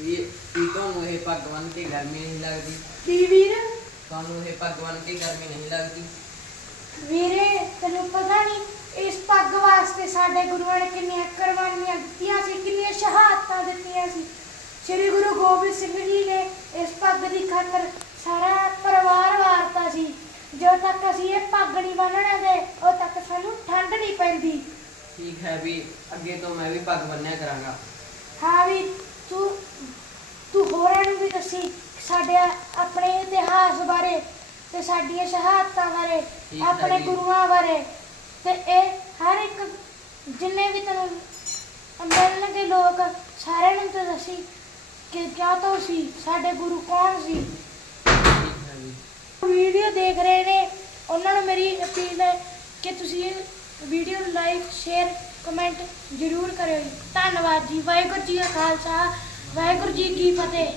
ਵੀ ਕੀ ਤੁਹਾਨੂੰ ਇਹ ਬੰਨ ਕੇ ਗਰਮੀ ਨਹੀਂ ਲੱਗਦੀ। ਕੀ ਵੀਰ। ਤੁਹਾਨੂੰ ਇਹ ਬੰਨ ਕੇ ਗਰਮੀ ਨਹੀਂ ਲੱਗਦੀ। ਵੀਰੇ ਤੈਨੂੰ ਪਤਾ ਨਹੀਂ ਇਸ ਪੱਗ ਵਾਸਤੇ ਸਾਡੇ ਗੁਰੂਆਂ ਨੇ ਕਿੰਨੀਆਂ ਕੁਰਬਾਨੀਆਂ ਦਿੱਤੀਆਂ ਸੀ ਕਿੰਨੀਆਂ ਸ਼ਹਾਦਤਾਂ ਦਿੱਤੀਆਂ ਸੀ। ਸ੍ਰੀ ਗੁਰੂ ਗੋਬਿੰਦ ਸਿੰਘ ਜੀ ਨੇ ਇਸ ਪੱਗ ਦੀ ਖਾਤਰ ਸਾਰਾ ਪਰਿਵਾਰ ਵਾਰਤਾ ਸੀ। ਜਦੋਂ ਤੱਕ ਅਸੀਂ ਇਹ ਪੱਗ ਨਹੀਂ ਬੰਨਣਾ ਦੇ ਉਦੋਂ ਤੱਕ ਸਾਨੂੰ ਠੰਡ ਨਹੀਂ ਪੈਂਦੀ। ਠੀਕ ਹੈ ਵੀ ਅੱਗੇ ਤੋਂ ਮੈਂ ਵੀ ਪੱਗ ਬੰਨਿਆ ਕਰਾਂਗਾ। ਹਾਂ ਵੀ ਤੂੰ ਨੂੰ ਸਾਡੇ ਆਪਣੇ ਇਤਿਹਾਸ ਬਾਰੇ ਤੇ ਸਾਡੀਆਂ ਸ਼ਹਾਦਤਾਂ ਬਾਰੇ ਠੀਕ ਹੈ ਆਪਣੇ ਜੀ। ਗੁਰੂਆਂ ਬਾਰੇ ਤੇ ਇਹ ਹਰ ਇੱਕ ਜਿੰਨੇ ਵੀ ਤੈਨੂੰ ਮਿਲਣਗੇ ਲੋਕ ਸਾਰਿਆਂ ਨੂੰ ਤੇ ਦੱਸੀ ਕਿ ਕਿਆ ਤੋਂ ਸੀ ਸਾਡੇ ਗੁਰੂ ਕੌਣ ਸੀ? ਠੀਕ ਹੈ ਵੀ ਵੀਡੀਓ ਦੇਖ ਰਹੇ ਨੇ ਉਹਨਾਂ ਨੂੰ ਮੇਰੀ ਅਪੀਲ ਹੈ ਕਿ ਤੁਸੀਂ ਵੀਡੀਓ ਨੂੰ ਲਾਈਕ ਸ਼ੇਅਰ ਕਮੈਂਟ ਜ਼ਰੂਰ ਕਰਿਓ ਜੀ। ਧੰਨਵਾਦ ਜੀ ਵਾਹਿਗੁਰੂ ਜੀ ਕਾ ਖਾਲਸਾ ਵਾਹਿਗੁਰੂ ਜੀ ਕੀ ਫਤਿਹ।